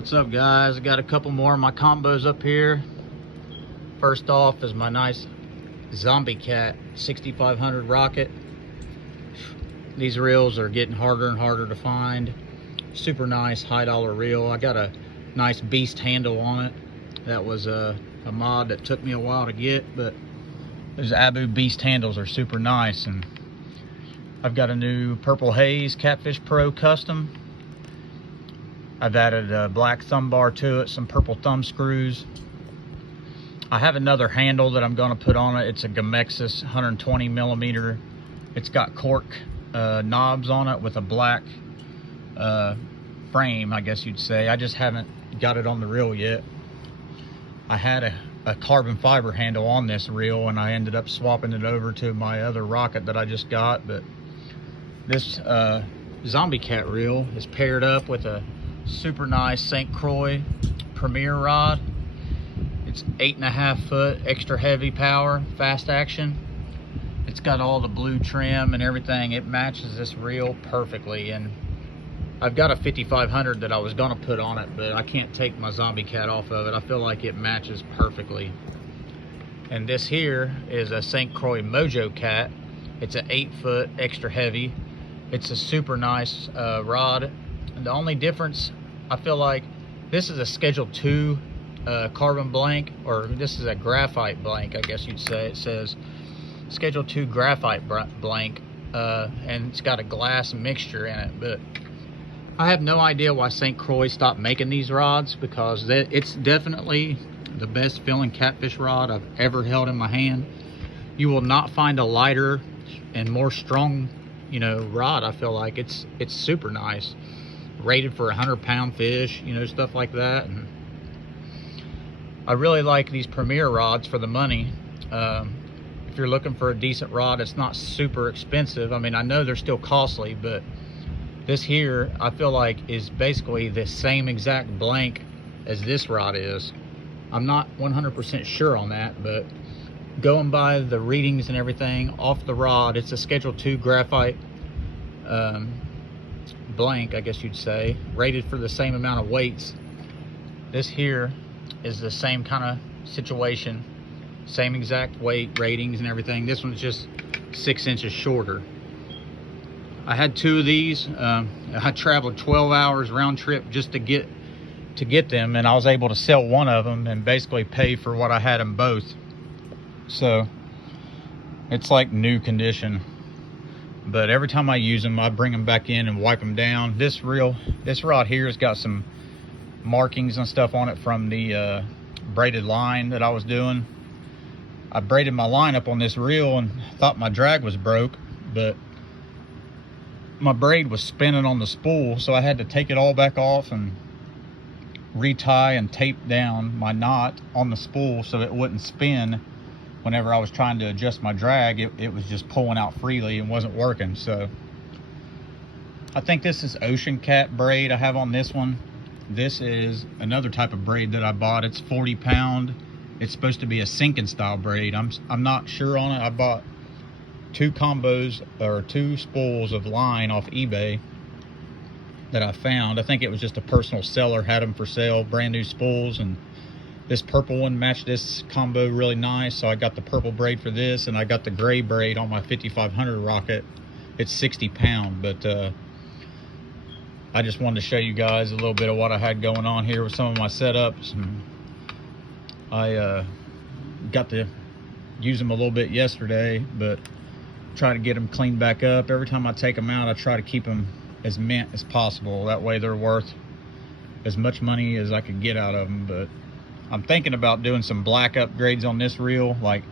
What's up, guys? I got a couple more of my combos up here. First off is my nice ZombieCat 6500 rocket. These reels are getting harder and harder to find. Super nice high dollar reel. I got a nice beast handle on it. That was a mod that took me a while to get, but those Abu beast handles are super nice. And I've got a new purple Haze Catfish Pro custom. I've added a black thumb bar to it, some purple thumb screws. I have another handle that I'm going to put on it. It's a Gamexus 120 millimeter. It's got cork knobs on it with a black frame, I guess you'd say. I just haven't got it on the reel yet. I had a carbon fiber handle on this reel, and I ended up swapping it over to my other rocket that I just got. But this ZombieCat reel is paired up with a super nice St. Croix Premier rod. It's 8.5 foot, extra heavy power, fast action. It's got all the blue trim and everything. It matches this reel perfectly. And I've got a 5500 that I was gonna put on it, but I can't take my ZombieCat off of it. I feel like it matches perfectly. And this here is a St. Croix Mojo cat. It's an 8 foot, extra heavy. It's a super nice rod. The only difference, I feel like this is a Schedule 2 carbon blank, or this is a graphite blank, I guess you'd say. It says Schedule 2 graphite blank, and it's got a glass mixture in it. But I have no idea why St. Croix stopped making these rods, because it's definitely the best feeling catfish rod I've ever held in my hand. You will not find a lighter and more strong, rod. I feel like it's super nice. Rated for 100-pound fish, stuff like that. And I really like these Premier rods for the money. If you're looking for a decent rod, it's not super expensive. I mean, I know they're still costly, but this here, I feel like, is basically the same exact blank as this rod is. I'm not 100% sure on that, but going by the readings and everything off the rod, it's a Schedule 2 graphite blank, I guess you'd say, rated for the same amount of weights. This here is the same kind of situation, same exact weight ratings and everything. This one's just 6 inches shorter. I had two of these. I traveled 12 hours round trip just to get them, and I was able to sell one of them and basically pay for what I had them both. So it's like new condition. But every time I use them, I bring them back in and wipe them down. This rod here has got some markings and stuff on it from the braided line that I was doing. I braided my line up on this reel and thought my drag was broke, but my braid was spinning on the spool, so I had to take it all back off and retie and tape down my knot on the spool so it wouldn't spin. Whenever I was trying to adjust my drag, it was just pulling out freely and wasn't working. So I think this is Ocean Cat braid I have on this one. This is another type of braid that I bought. It's 40 pound. It's supposed to be a sinking style braid. I'm not sure on it. I bought two combos, or two spools of line off eBay that I found. I think it was just a personal seller had them for sale, brand new spools, and this purple one matched this combo really nice, so I got the purple braid for this, and I got the gray braid on my 5500 rocket. It's 60 pound, but I just wanted to show you guys a little bit of what I had going on here with some of my setups. And I got to use them a little bit yesterday, but try to get them cleaned back up. Every time I take them out, I try to keep them as mint as possible. That way they're worth as much money as I could get out of them. But I'm thinking about doing some black upgrades on this reel, like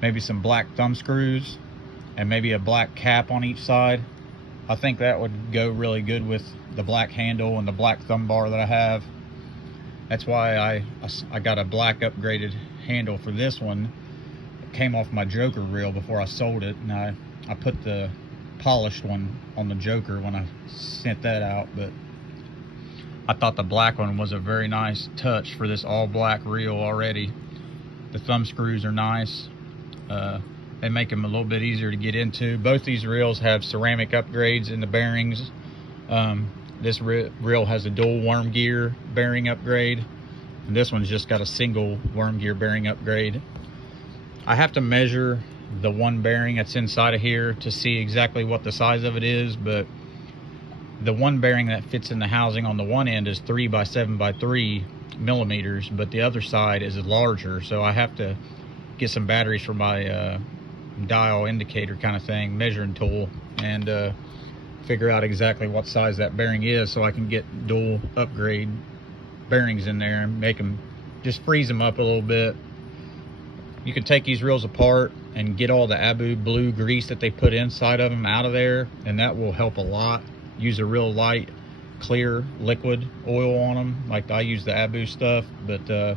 maybe some black thumb screws and maybe a black cap on each side. I think that would go really good with the black handle and the black thumb bar that I have. That's why I got a black upgraded handle for this one. It came off my Joker reel before I sold it, and I put the polished one on the Joker when I sent that out. But I thought the black one was a very nice touch for this all black reel already. The thumb screws are nice. They make them a little bit easier to get into. Both these reels have ceramic upgrades in the bearings. This reel has a dual worm gear bearing upgrade, and this one's just got a single worm gear bearing upgrade. I have to measure the one bearing that's inside of here to see exactly what the size of it is, but the one bearing that fits in the housing on the one end is 3 by 7 by 3 millimeters, but the other side is larger, so I have to get some batteries for my dial indicator kind of thing, measuring tool, and figure out exactly what size that bearing is so I can get dual upgrade bearings in there and make them, just freeze them up a little bit. You can take these reels apart and get all the Abu blue grease that they put inside of them out of there, and that will help a lot. Use a real light clear liquid oil on them, like I use the Abu stuff, but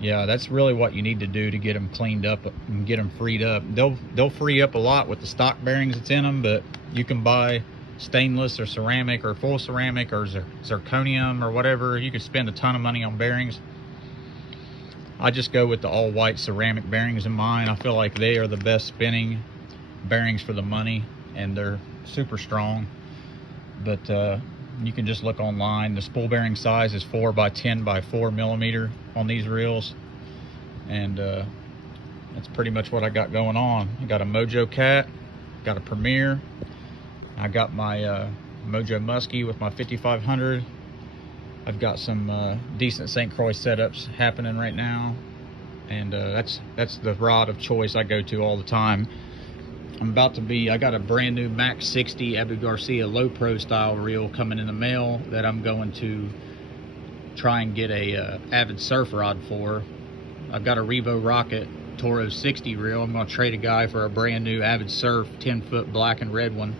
yeah, that's really what you need to do to get them cleaned up and get them freed up. They'll free up a lot with the stock bearings that's in them, but you can buy stainless or ceramic or full ceramic or zirconium or whatever. You could spend a ton of money on bearings. I just go with the all white ceramic bearings in mine. I feel like they are the best spinning bearings for the money, and they're super strong. But you can just look online. The spool bearing size is 4 by 10 by 4 millimeter on these reels, and that's pretty much what I got going on. I got a Mojo Cat, got a Premier, I got my Mojo Muskie with my 5500. I've got some decent St. Croix setups happening right now, and that's the rod of choice I go to all the time. I got a brand new Max 60 AbuGarcia low pro style reel coming in the mail that I'm going to try and get a Avid surf rod for. I've got a Revo Rocket Toro 60 reel. I'm going to trade a guy for a brand new Avid surf 10-foot black and red one.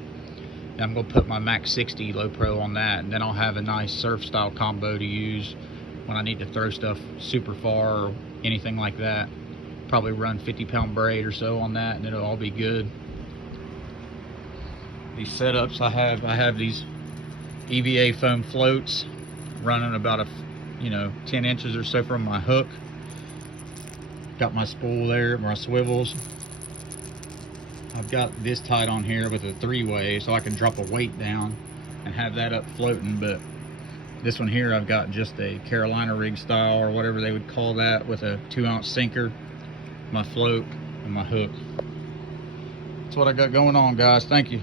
And I'm going to put my Max 60 low pro on that, and then I'll have a nice surf style combo to use when I need to throw stuff super far or anything like that. Probably run 50-pound braid or so on that, and it'll all be good. These setups I have these EVA foam floats running about 10 inches or so from my hook. Got my spool there, my swivels. I've got this tied on here with a 3-way so I can drop a weight down and have that up floating, but this one here I've got just a Carolina rig style or whatever they would call that, with a 2-ounce sinker, my float, and my hook. That's what I got going on, guys. Thank you.